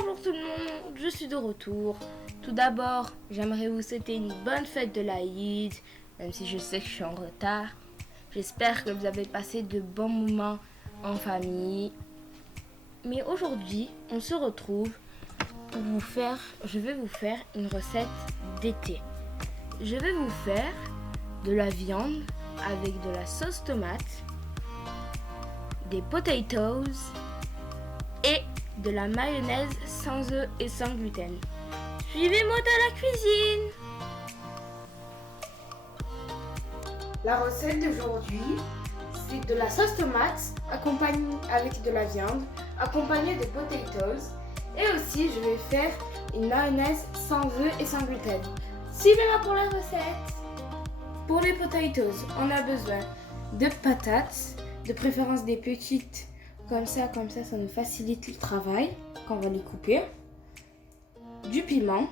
Bonjour tout le monde, je suis de retour. Tout d'abord, j'aimerais vous souhaiter une bonne fête de l'Aïd, même si je sais que je suis en retard. J'espère que vous avez passé de bons moments en famille. Mais aujourd'hui, on se retrouve pour je vais vous faire une recette d'été. Je vais vous faire de la viande avec de la sauce tomate, des potatoes et de la mayonnaise sans œufs et sans gluten. Suivez-moi dans la cuisine. La recette d'aujourd'hui, c'est de la sauce tomate accompagnée avec de la viande, accompagnée de potatoes. Et aussi, je vais faire une mayonnaise sans œufs et sans gluten. Suivez-moi pour la recette. Pour les potatoes, on a besoin de patates, de préférence des petites, comme ça nous facilite le travail quand on va les couper. Du piment,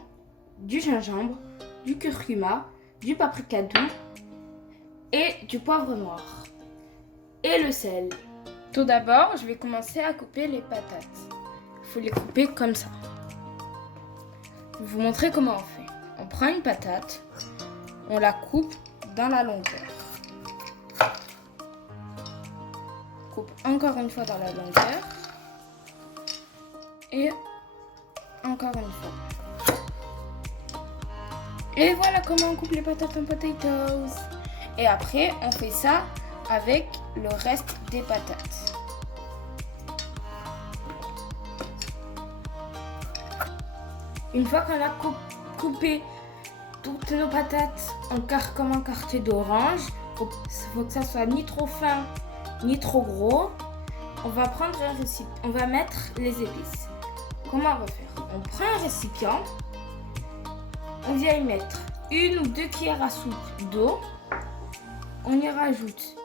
du gingembre, du curcuma, du paprika doux et du poivre noir. Et le sel. Tout d'abord, je vais commencer à couper les patates. Il faut les couper comme ça. Je vais vous montrer comment on fait. On prend une patate, on la coupe dans la longueur. Coupe encore une fois dans la longueur. Et encore une fois. Et voilà comment on coupe les patates en potatoes. Et après, on fait ça avec le reste des patates. Une fois qu'on a coupé toutes nos patates comme un quartier d'orange, il faut que ça soit ni trop fin ni trop gros. On va prendre un récipient, on va mettre les épices. Comment on va faire? On prend un récipient, on vient y mettre 1 ou 2 cuillères à soupe d'eau. On y rajoute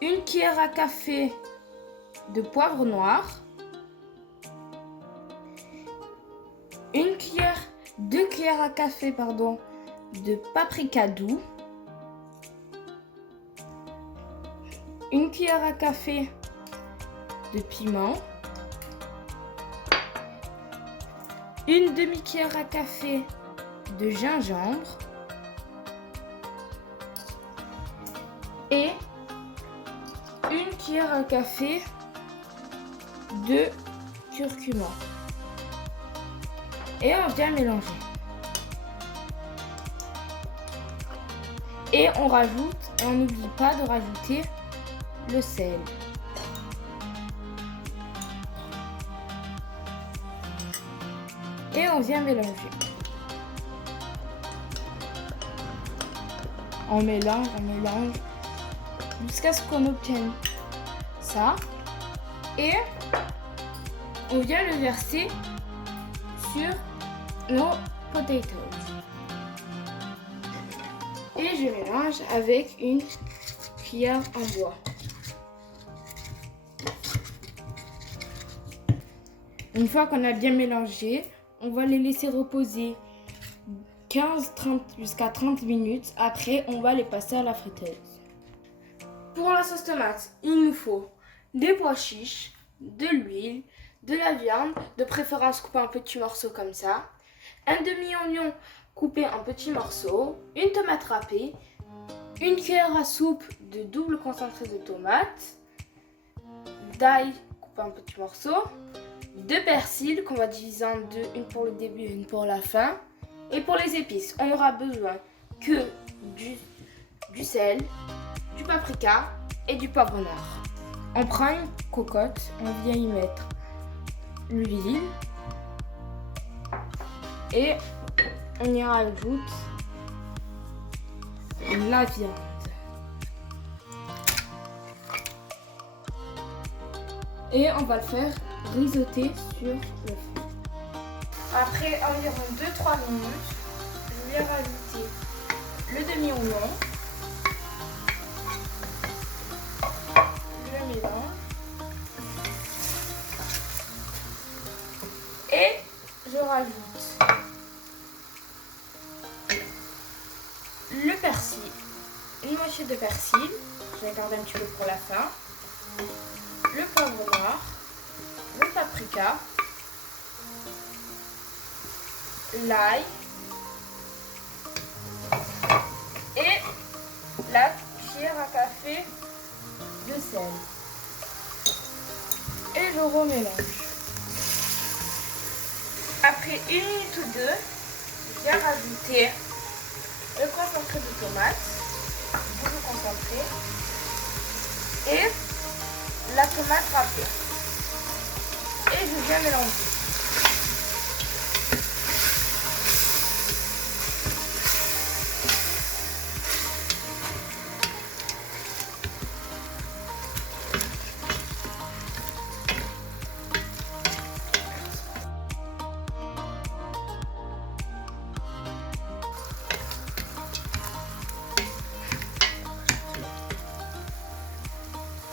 1 cuillère à café de poivre noir, 2 cuillères à café de paprika doux, 1 cuillère à café de piment, 1 demi-cuillère à café de gingembre et 1 cuillère à café de curcuma. Et on vient mélanger. Et on rajoute, et on n'oublie pas de rajouter le sel. Et on vient mélanger. On mélange jusqu'à ce qu'on obtienne ça. Et on vient le verser sur nos potatoes. Et je mélange avec une cuillère en bois. Une fois qu'on a bien mélangé, on va les laisser reposer 15-30 jusqu'à 30 minutes. Après, on va les passer à la friteuse. Pour la sauce tomate, il nous faut des pois chiches, de l'huile, de la viande, de préférence coupée en petits morceaux comme ça, un demi-oignon coupé en petits morceaux, une tomate râpée, 1 cuillère à soupe de double concentré de tomate, d'ail coupé en petits morceaux, de persil qu'on va diviser en deux, une pour le début et une pour la fin. Et pour les épices, on aura besoin que du sel, du paprika et du poivre noir. On prend une cocotte, on vient y mettre l'huile et on y rajoute la viande. Et on va le faire risoter sur le feu. Après environ 2-3 minutes, je vais rajouter le demi-oignon. Je mélange. Et je rajoute le persil, une moitié de persil, je vais garder un petit peu pour la fin, le poivre noir, le paprika l'ail et la cuillère à café de sel. Et je remélange. Après 1 minute ou 2, je viens rajouter le concentré de tomate, beaucoup concentré, et la tomate râpée. Et je viens mélanger.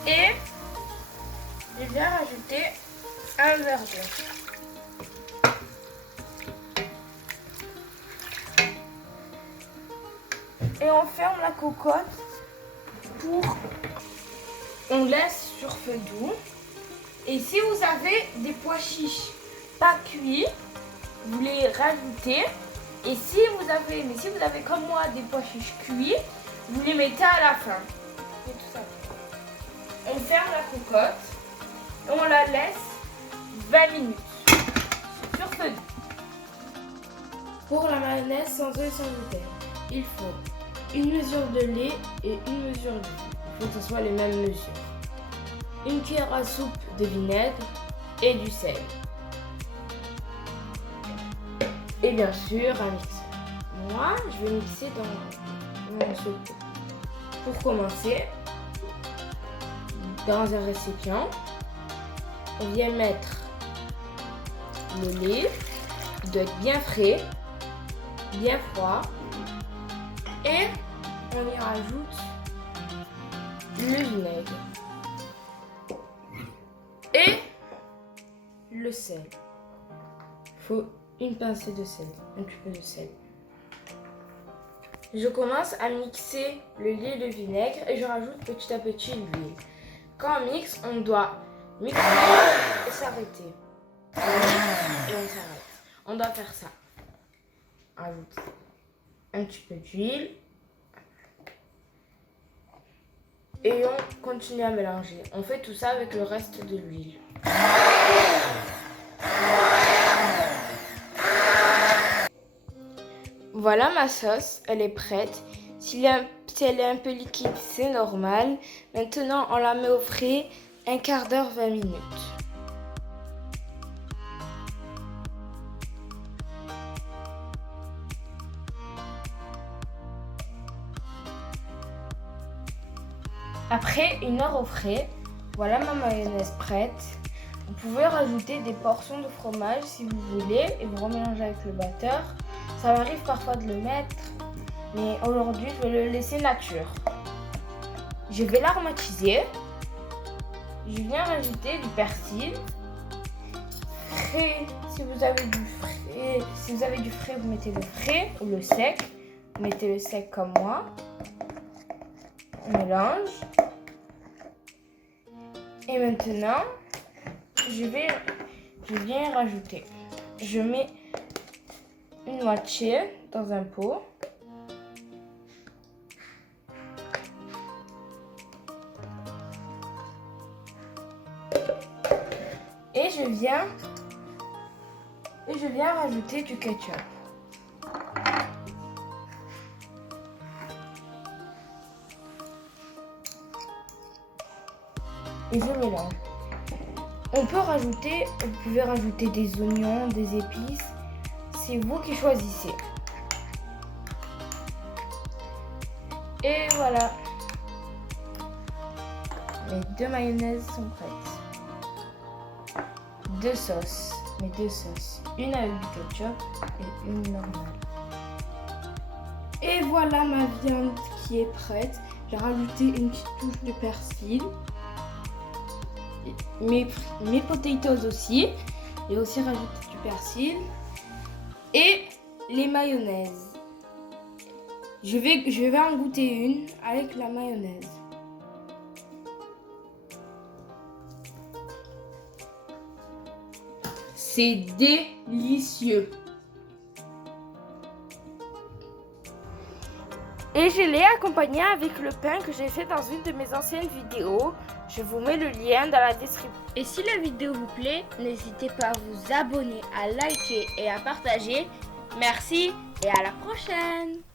Et je viens rajouter un verre d'eau. Et on ferme la cocotte on laisse sur feu doux. Et si vous avez des pois chiches pas cuits, vous les rajoutez. Et si vous avez comme moi des pois chiches cuits, vous les mettez à la fin. Et tout ça. On ferme la cocotte et on la laisse 20 minutes sur feu doux. Pour la mayonnaise sans œuf et sans gluten, il faut une mesure de lait et une mesure d'huile. Il faut que ce soit les mêmes mesures. Une cuillère à soupe de vinaigre et du sel. Et bien sûr un mixeur. Moi, je vais mixer dans ce pot. Pour commencer, dans un récipient, on vient mettre le lait, il doit être bien frais, bien froid, et on y rajoute le vinaigre et le sel. Il faut une pincée de sel, un petit peu de sel. Je commence à mixer le lait et le vinaigre et je rajoute petit à petit l'huile. Quand on mixe, on doit mixer et s'arrêter. On mixe et on s'arrête. On doit faire ça. On rajoute un petit peu d'huile. Et on continue à mélanger. On fait tout ça avec le reste de l'huile. Voilà ma sauce, elle est prête. Si elle est un peu liquide, c'est normal. Maintenant, on la met au frais 1/4 d'heure, 20 minutes. Après 1 heure au frais, voilà ma mayonnaise prête. Vous pouvez rajouter des portions de fromage si vous voulez et vous remélangez avec le batteur. Ça m'arrive parfois de le mettre, mais aujourd'hui je vais le laisser nature. Je vais l'aromatiser. Je viens rajouter du persil. Frais, si vous avez du frais, vous mettez le frais ou le sec. Vous mettez le sec comme moi. On mélange. Et maintenant, je viens rajouter. Je mets une moitié dans un pot. Et je viens rajouter du ketchup. Et je mélange. Vous pouvez rajouter des oignons, des épices. C'est vous qui choisissez. Et voilà. Mes 2 mayonnaises sont prêtes. 2 sauces. Mes 2 sauces. Une avec du ketchup et une normale. Et voilà ma viande qui est prête. J'ai rajouté une petite touche de persil. Mes potatoes aussi. J'ai aussi rajouté du persil. Et les mayonnaises. Je vais en goûter une avec la mayonnaise. C'est délicieux. Et je l'ai accompagné avec le pain que j'ai fait dans une de mes anciennes vidéos. Je vous mets le lien dans la description. Et si la vidéo vous plaît, n'hésitez pas à vous abonner, à liker et à partager. Merci et à la prochaine!